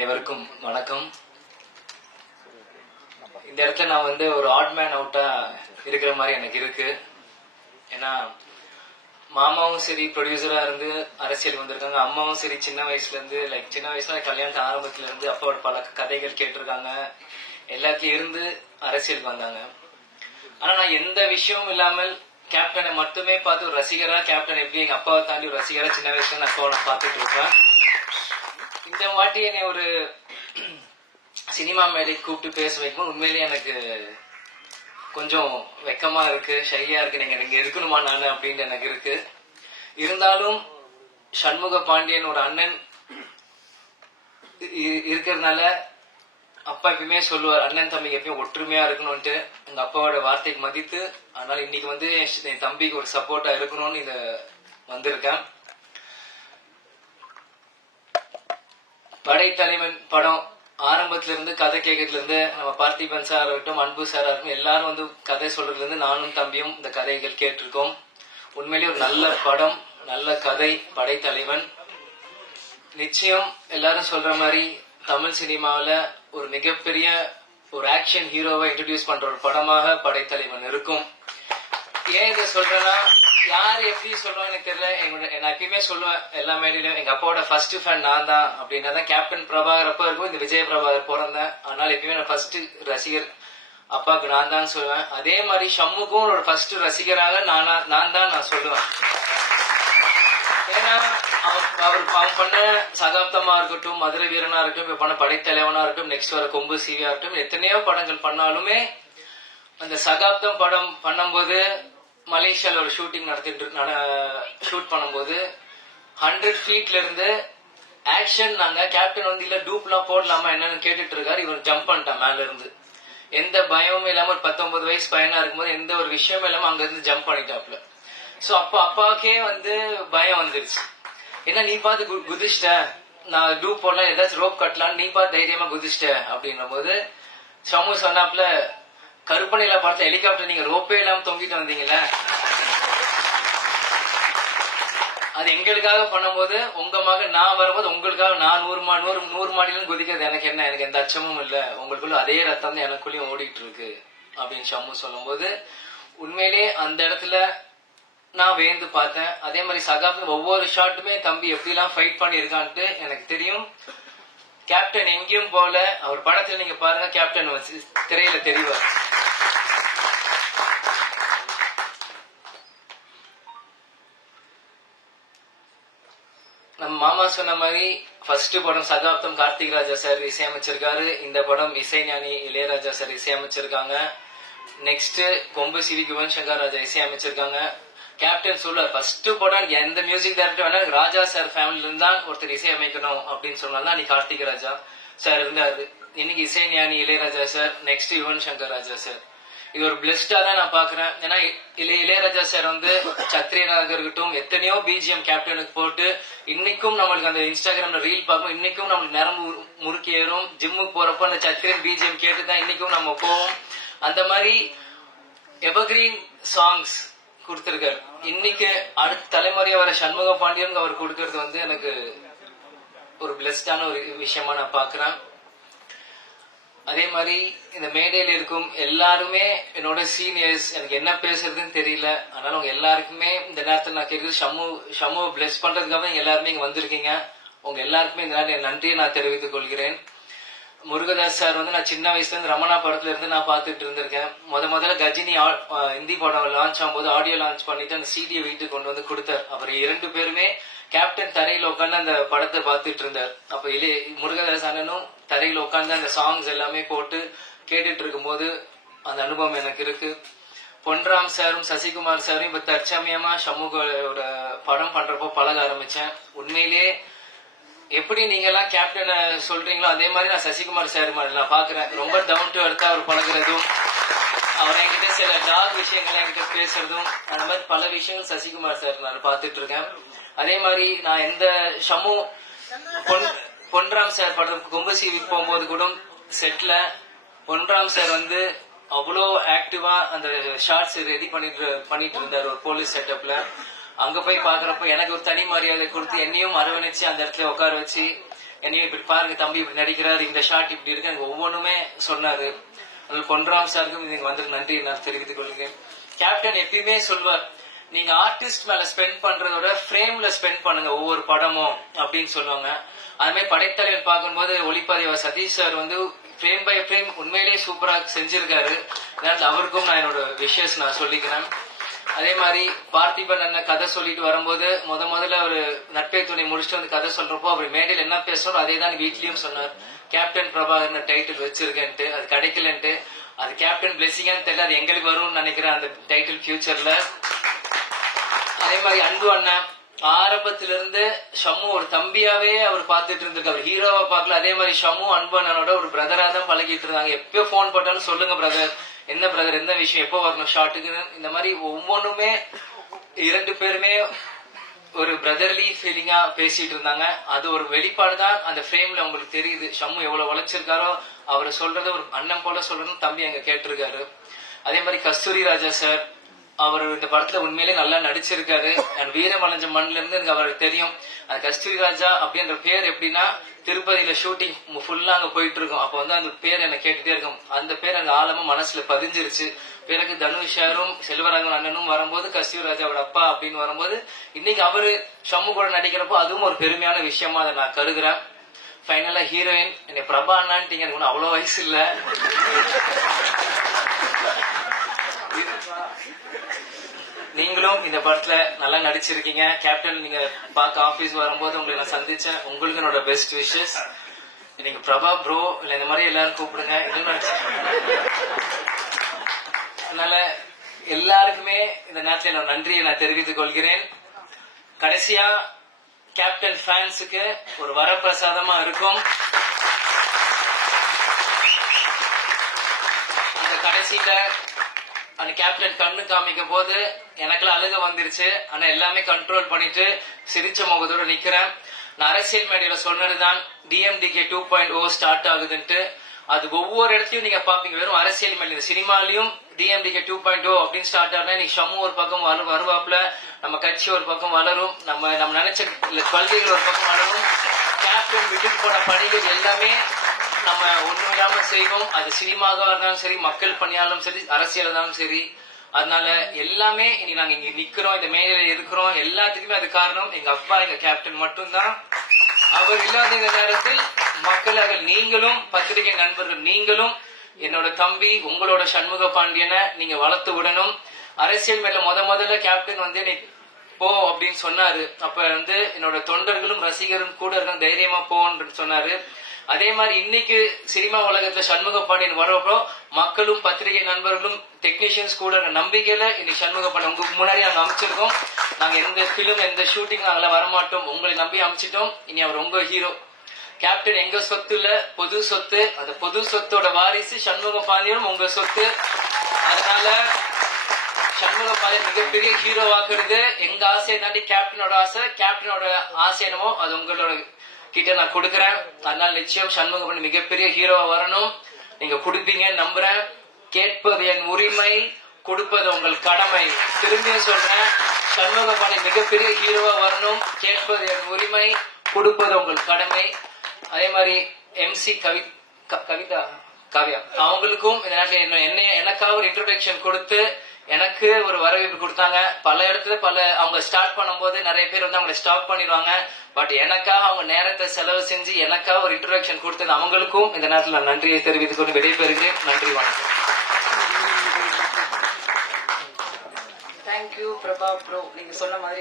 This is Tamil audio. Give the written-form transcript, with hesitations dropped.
அனைவருக்கும் வணக்கம். இந்த இடத்துல நான் ஒரு ஆட் மேன் அவுட்டா இருக்கிற மாதிரி எனக்கு இருக்கு. ஏன்னா மாமாவும் சரி ப்ரொடியூசரா இருந்து அரசியல் வந்திருக்காங்க, அம்மாவும் சரி சின்ன வயசுல இருந்து சின்ன வயசுல கல்யாணத்து ஆரம்பத்துல இருந்து அப்பாவோட பல கதைகள் கேட்டிருக்காங்க, எல்லாத்தையும் இருந்து அரசியலுக்கு வந்தாங்க. ஆனா நான் எந்த விஷயமும் இல்லாமல் கேப்டனை மட்டுமே பார்த்து ஒரு ரசிகரா, கேப்டன் எப்படி எங்க அப்பாவை தாண்டி ஒரு ரசிகரா சின்ன வயசுல நான் அப்பாவை பார்த்துட்டு இருப்பேன். இந்த வாட்டி என்னை ஒரு சினிமா மேடைக்கு கூப்பிட்டு பேச வைக்கும் உண்மையிலேயே எனக்கு கொஞ்சம் வெக்கமா இருக்கு, ஷையா இருக்கு. நீங்க இங்க இருக்கணுமா நானு அப்படின்னு எனக்கு இருக்கு. இருந்தாலும் சண்முக பாண்டியன் ஒரு அண்ணன் இருக்கிறதுனால அப்பா எப்பயுமே சொல்லுவார், அண்ணன் தம்பிக்கு எப்பயும் ஒற்றுமையா இருக்கணும்ட்டு. எங்க அப்பாவோட வார்த்தைக்கு மதித்து அதனால இன்னைக்கு என் தம்பிக்கு ஒரு சப்போர்ட்டா இருக்கணும்னு இத வந்திருக்கேன். படைத்தலைவன் படம் ஆரம்பத்துல இருந்து கதை கேட்கறதுல இருந்து நம்ம பார்த்திபன் சார் ஆகட்டும், அன்பு சார் ஆகட்டும், எல்லாரும் கதை சொல்றதுல இருந்து நானும் தம்பியும் இந்த கதைகள் கேட்டிருக்கோம். உண்மையிலேயே ஒரு நல்ல படம், நல்ல கதை. படைத்தலைவன் நிச்சயம் எல்லாரும் சொல்ற மாதிரி தமிழ் சினிமாவில ஒரு மிகப்பெரிய ஒரு ஆக்ஷன் ஹீரோவை இன்ட்ரோடியூஸ் பண்ற ஒரு படமாக படைத்தலைவன் இருக்கும். ஏன் இதை சொல்றேன்னா, யாரு எப்படி சொல்லுவாங்க எனக்கு தெரியல. நான் எப்பயுமே சொல்லுவேன் எல்லா மேடையிலும், எங்க அப்பாவோட ஃபர்ஸ்ட் ஃபேன் நான் தான். அப்படின்னா தான் கேப்டன் பிரபாகர் அப்ப இருக்கும், இந்த விஜய பிரபாகர் பிறந்தேன். அதனால எப்பயுமே நான் ஃபர்ஸ்ட் ரசிகர் அப்பாவுக்கு நான் தான் சொல்லுவேன். அதே மாதிரி ஷம்முக்கும் ஒரு ஃபர்ஸ்ட் ரசிகராக நான் தான் சொல்லுவேன். ஏன்னா அவன் பண்ண சகாப்தமா இருக்கட்டும், மதுரை வீரனா இருக்கட்டும், இப்ப பண்ண படைத்தலைவனா இருக்கட்டும், நெக்ஸ்ட் வர கொம்பு சீவியா இருக்கட்டும், எத்தனையோ படங்கள் பண்ணாலுமே அந்த சகாப்தம் படம் பண்ணும்போது மலேசியால ஒரு ஷூட்டிங் ஷூட் பண்ணும்போது 100 ஃபீட்ல இருந்து ஆக்ஷன் நாங்க கேப்டன் இல்ல டூப்லாம் போடலாமா என்னன்னு கேட்டுட்டு இருக்காரு. இவர் ஜம்ப் பண்ணிட்டான் மேல இருந்து, எந்த பயமும் இல்லாம ஒரு 19 வயசு பையனா இருக்கும்போது எந்த ஒரு விஷயமும் இல்லாம அங்க இருந்து ஜம்ப் பண்ணிட்டாப்ல. சோ அப்ப அப்பாவுக்கே பயம் வந்துருச்சு. என்ன நீ பார்த்து குதிச்சிட்ட, நான் டூப் போடலாம், ஏதாச்சும் ரோப் கட்டலாம், நீ பார்த்து தைரியமா குதிச்சிட்ட அப்படின்னும் போது ஷமு சொன்னாப்ல, கருப்பனையில பார்த்த ஹெலிகாப்டர் நீங்க ரோப்பே இல்லாம தொங்கிட்டு வந்தீங்களே, அது எங்களுக்காக பண்ணும்போது உங்க மகன் நான் வரும்போது உங்களுக்காக நான் 100 மாடியிலும் குதிக்கிறது எனக்கு என்ன, எனக்கு எந்த அச்சமும் இல்ல, உங்களுக்குள்ள அதே ரத்தம் தான் எனக்குள்ளயும் ஓடிட்டு இருக்கு அப்படின்னு ஷம்மு சொல்லும் போது உண்மையிலே அந்த இடத்துல நான் வேந்து பார்த்தேன். அதே மாதிரி சகாப்தம் ஒவ்வொரு ஷாட்டுமே தம்பி எப்படி எல்லாம் ஃபைட் பண்ணி இருக்கான்ட்டு எனக்கு தெரியும். கேப்டன் எங்கேயும் போல, அவர் படத்துல நீங்க பாருங்க, கேப்டன் திரையில தெரிவார். நம்ம மாமா சொன்ன மாதிரி ஃபர்ஸ்ட் படம் சகாப்தம் கார்த்திக் ராஜா சார் இசையமைச்சிருக்காரு. இந்த படம் இசைஞானி இளையராஜா சார் இசையமைச்சிருக்காங்க. நெக்ஸ்ட் கொம்பு சிவி யுவன் சங்கர் ராஜா இசையமைச்சிருக்காங்க. கேப்டன் சொல்ல ஃபர்ஸ்ட் படம் எந்த மியூசிக் டைரக்டர் வேணா ராஜா சார் ஃபேமிலில இருந்தா ஒருத்தர் இசையமைக்கணும் அப்படின்னு சொன்னாலும் அன்னைக்கு கார்த்திக் ராஜா சார் இருந்தாரு. இன்னைக்கு இசைஞானி Ilaiyaraaja sir, next Yuvan Shankar Raja sir. இது ஒரு பிளஸ்டா தான் நான் பாக்குறேன். ஏன்னா இளையராஜா சார் சத்ரியனாக இருக்கட்டும், எத்தனையோ பிஜிஎம் கேப்டனுக்கு போட்டு இன்னைக்கும் நம்மளுக்கு அந்த இன்ஸ்டாகிராம்ல ரீல் பார்க்கும், இன்னைக்கும் நம்மளுக்கு நரம்பு முறுக்கி ஏறும். ஜிம்முக்கு போறப்போ அந்த சத்ரியன் பிஜிஎம் கேட்டுதான் இன்னைக்கும் நம்ம போவோம். அந்த மாதிரி எவர்கிரீன் சாங்ஸ் கொடுத்திருக்காரு. இன்னைக்கு அடுத்த தலைமுறையா வர சண்முக பாண்டியன் அவர் கொடுக்கறது எனக்கு ஒரு பிளஸ்டான ஒரு விஷயமா நான் பாக்குறேன். அதே மாதிரி இந்த மேடையில் இருக்கும் எல்லாருமே என்னோட சீனியர்ஸ், எனக்கு என்ன பேசுறதுன்னு தெரியல. அதனால உங்க எல்லாருக்குமே இந்த நேரத்தில் நான் கேட்குறது, ஷம்மு பிளஸ் பண்றதுக்காக நீங்க எல்லாருமே இங்க வந்திருக்கீங்க. உங்க எல்லாருக்குமே இந்த நேரம் நன்றியை நான் தெரிவித்துக் கொள்கிறேன். முருகதாஸ் சார் நான் சின்ன வயசுல இருந்து ரமணா படத்துல இருந்து நான் பாத்துட்டு இருந்திருக்கேன். முதல்ல கஜினி ஹிந்தி படம் லான்ச் ஆகும்போது ஆடியோ லான்ச் பண்ணிட்டு அந்த சிடியை வீட்டுக்கு கொண்டு கொடுத்தார். அவர் 2 பேருமே கேப்டன் தரையில உட்காந்து அந்த படத்தை பாத்துட்டு இருந்தார். அப்ப முருகதாஸ் அண்ணனும் தரையில உட்காந்து அந்த சாங்ஸ் எல்லாமே போட்டு கேட்டுட்டு இருக்கும் போது அந்த அனுபவம் எனக்கு இருக்கு. பொன்ராம் சாரும் சசிகுமார் சாரும் இப்ப தற்சமயமா சமூகோட படம் பண்றப்போ பழக ஆரம்பிச்சேன். உண்மையிலேயே எப்படி நீங்க எல்லாம் கேப்டனை சொல்றீங்களோ அதே மாதிரி நான் சசிகுமார் சார் மாதிரி நான் பாக்குறேன். ரொம்ப டவுன் டு எர்த்தா அவர் பழகுறதும், அவர் என்கிட்ட சில டாக் விஷயங்கள் என்கிட்ட பேசுறதும், அந்த மாதிரி பல விஷயங்கள் சசிகுமார் சார் நான் பாத்துட்டு இருக்கேன். அதே மாதிரி நான் எந்த ஷமு பொன்ராம் சார் படம் கொம்பு சீவிக்கு போகும்போது கூட செட்ல பொன்ராம் சார் அவ்வளோ ஆக்டிவா அந்த ஷார்ட்ஸ் ரெடி பண்ணிட்டு இருந்தார் ஒரு போலீஸ் செட்டப்ல. அங்க போய் பாக்குறப்ப எனக்கு ஒரு தனி மரியாதை கொடுத்து என்னையும் அரவணைச்சு அந்த இடத்துல உட்கார வச்சு என்னையும் இப்படி பாருங்க தம்பி இப்படி நடிக்கிறாரு, இந்த ஷாட் இப்படி இருக்கு, எனக்கு ஒவ்வொன்றுமே சொன்னாரு. அதனால பொன்ராம் சாருக்கும் இதுக்கு வந்து நன்றி நான் தெரிவித்துக் கொள்கிறேன். கேப்டன் எப்பயுமே சொல்வார், நீங்க ஆர்டிஸ்ட் மேல ஸ்பெண்ட் பண்றதோட ஃப்ரேம்ல ஸ்பெண்ட் பண்ணுங்க ஒவ்வொரு படமும் அப்படின்னு சொல்லுவாங்க. அது மாதிரி படைத்தலைவன் பார்க்கும்போது ஒளிப்பதிவாளர் சதீஷ் சார் வந்து ஃப்ரேம் பை ஃப்ரேம் உண்மையிலேயே சூப்பரா செஞ்சிருக்காரு. அவருக்கும் நான் என்னோட விஷஸ் நான் சொல்லிக்கிறேன். அதே மாதிரி பார்த்திபன் அண்ணன் கதை சொல்லிட்டு வரும்போது முதல்ல ஒரு நட்பே துணை முடிச்சுட்டு வந்து கதை சொல்றப்போ அவர் மேடையில் என்ன பேசணும் அதே தான் வீட்லயும் சொன்னார். கேப்டன் பிரபாகர் டைட்டில் வச்சிருக்கேன்ட்டு, அது கிடைக்கலன்ட்டு. அது கேப்டன் பிளெஸிங்கான்னு தெரியல, அது எங்களுக்கு வரும்னு நினைக்கிறேன் அந்த டைட்டில் ஃபியூச்சர்ல. அதே மாதிரி அன்பு அண்ணன் ஆரம்பத்திலிருந்து ஷம்மு ஒரு தம்பியாவே அவர் பார்த்துட்டு இருந்திருக்கு, அவர் ஹீரோவா பார்க்கல. அதே மாதிரி ஷம்மு அன்பு அண்ணனோட ஒரு பிரதரா தான் பழகிட்டு இருந்தாங்க. எப்போ போன் போட்டாலும் சொல்லுங்க பிரதர், என்ன பிரதர், என்ன விஷயம், எப்போ வரணும் ஷாட்டுக்கு, இந்த மாதிரி ஒவ்வொன்றுமே 2 பேருமே ஒரு பிரதர்லி ஃபீலிங்கா பேசிட்டு இருந்தாங்க. அது ஒரு வெளிப்பாடு தான் அந்த ஃப்ரேம்ல உங்களுக்கு தெரியுது. ஷம்மு எவ்வளவு உழைச்சிருக்காரோ, அவர் சொல்றத ஒரு அண்ணன் போல சொல்றதுன்னு தம்பி அங்க கேட்டிருக்காரு. அதே மாதிரி கஸ்தூரி ராஜா சார், அவர் இந்த படத்துல உண்மையிலே நல்லா நடிச்சிருக்காரு. வீரமலஞ்ச மண்ல இருந்து எனக்கு அவருக்கு தெரியும். அந்த கஸ்தூரி ராஜா அப்படின்ற பேர் எப்படின்னா, திருப்பதியில ஷூட்டிங் ஃபுல்லா அங்க போயிட்டு இருக்கும். அப்ப வந்து அந்த பேர் எனக்கு கேட்டுட்டே இருக்கும். அந்த பேர் அங்க ஆழமா மனசுல பதிஞ்சிருச்சு. பிறகு தனுஷாரும் செல்வராகவன் அண்ணனும் வரும்போது கஸ்தூரி ராஜாவோட அப்பா அப்படின்னு வரும்போது இன்னைக்கு அவரு ஷம்மு கூட நடிக்கிறப்போ அதுவும் ஒரு பெருமையான விஷயமா அதை நான் கருதுறேன். ஃபைனலா ஹீரோயின் என்னை பிரபா அண்ணான்ட்டீங்க, எனக்கு ஒன்னும் அவ்வளவு வயசு இல்ல. நீங்களும் இந்த படத்துல நல்லா நடிச்சிருக்கீங்க. கேப்டன் நீங்க பார்க்க ஆபீஸ் வரும்போது உங்களை நான் சந்திச்சேன். உங்களுக்கு என்னோட பெஸ்ட் விஷஸ். நீங்க பிரபா ப்ரோ இல்ல இந்த மாதிரி எல்லாரும் கூப்பிடுங்க. அதனால எல்லாருக்குமே இந்த நேரத்தில் என்னோட நன்றியை நான் தெரிவித்துக் கொள்கிறேன். கடைசியா கேப்டன் ஃபேன்ஸுக்கு ஒரு வரப்பிரசாதமா இருக்கும். அந்த கடைசியில அந்த கேப்டன் கண்ணு காமிக்கும் போது எனக்குலாம் அழுக வந்துருச்சு. ஆனா எல்லாமே கண்ட்ரோல் பண்ணிட்டு சிரிச்ச முகத்தோட நிக்கிறேன். நான் அரசியல் மேடையில சொன்னதுதான் DMDK 2.0 ஸ்டார்ட் ஆகுதுன்ட்டு. அது ஒவ்வொரு இடத்தையும் நீங்க பாப்பீங்க. வெறும் அரசியல் மேடையில சினிமாலையும் DMDK 2.0 அப்படின்னு ஸ்டார்ட் ஆனா இன்னைக்கு ஷம்மு ஒரு பக்கம் வருவாப்புல, நம்ம கட்சி ஒரு பக்கம் வளரும், நம்ம நினைச்ச கொள்கைகள் ஒரு பக்கம் வளரும். கேப்டன் விட்டுட்டு போன பணிகள் எல்லாமே நம்ம ஒண்ணுமில்லாம செய்வோம். அது சினிமாவா இருந்தாலும் சரி, மக்கள் பணியாலும் சரி, அரசியல் இருந்தாலும் சரி. அதனால எல்லாமே இனி நாங்க இங்க நிக்கிறோம், இந்த மேடையில இருக்கிறோம், எல்லாத்துக்குமே அது காரணம் எங்க அப்பா, எங்க கேப்டன் மட்டும்தான். அவர் இல்லாத இந்த நேரத்தில் மக்களாக நீங்களும், பத்திரிகை நண்பர்கள் நீங்களும், என்னோட தம்பி உங்களோட சண்முக பாண்டியனை நீங்க வளர்த்து விடணும். அரசியல் மேல முதல்ல கேப்டன் வந்து போ அப்படின்னு சொன்னாரு. அப்ப வந்து என்னோட தொண்டர்களும் ரசிகரும் கூட இருக்க தைரியமா போன்னு சொன்னாரு. அதே மாதிரி இன்னைக்கு சினிமா உலகத்துல சண்முக பாண்டியன் வரப்போ மக்களும் பத்திரிகை நண்பர்களும் டெக்னீஷியன்ஸ் கூட நம்பிக்கையில இன்னைக்கு சண்முக பாண்டியன் உங்களுக்கு முன்னாடி நாங்க அமைச்சிருக்கோம். நாங்க எந்த பிலிம் எந்த ஷூட்டிங் நாங்கள வரமாட்டோம், உங்களை நம்பி அமைச்சிட்டோம். இனி அவர் உங்க ஹீரோ. கேப்டன் எங்க சொத்து இல்ல, பொது சொத்து. அந்த பொது சொத்தோட வாரிசு சண்முக பாண்டியனும் உங்க சொத்து. அதனால சண்முக பாண்டியன் மிகப்பெரிய ஹீரோ ஆக்குறது எங்க ஆசையை தாண்டி கேப்டனோட ஆசை. கேப்டனோட ஆசை என்னமோ அது உங்களோட கிட்ட நான் கொடுக்கறேன். அதனால நிச்சயம் சண்முக பாண்டியன் மிகப்பெரிய ஹீரோவா வரணும். நீங்க கொடுப்பீங்கன்னு நம்புறேன். கேட்பது என் உரிமை, கொடுப்பது உங்கள் கடமை. திரும்பியும் சொல்றேன், சண்முக பாண்டியன் மிகப்பெரிய ஹீரோவா வரணும். கேட்பது என் உரிமை, கொடுப்பது உங்கள் கடமை. அதே மாதிரி MC கவிதா காவியா அவங்களுக்கும் இந்த நேரத்தில் எனக்காக ஒரு இன்ட்ரோடக்ஷன் கொடுத்து எனக்கு ஒரு வரவேற்பு கொடுத்தாங்க. பல இடத்துல அவங்க ஸ்டார்ட் பண்ணும்போது நிறைய பேர் வந்து அவங்களை ஸ்டாப் பண்ணிடுவாங்க. பட் எனக்காக அவங்க நேரத்தை செலவு செஞ்சு எனக்காக ஒரு இன்ட்ரோடக்ஷன் கொடுத்தது அவங்களுக்கும் இந்த நேரத்தில் நான் நன்றியை தெரிவித்துக் கொண்டு விடைபெறுகிறேன். நன்றி, வணக்கம். Thank you Prabha bro. நீங்க சொன்ன மாதிரி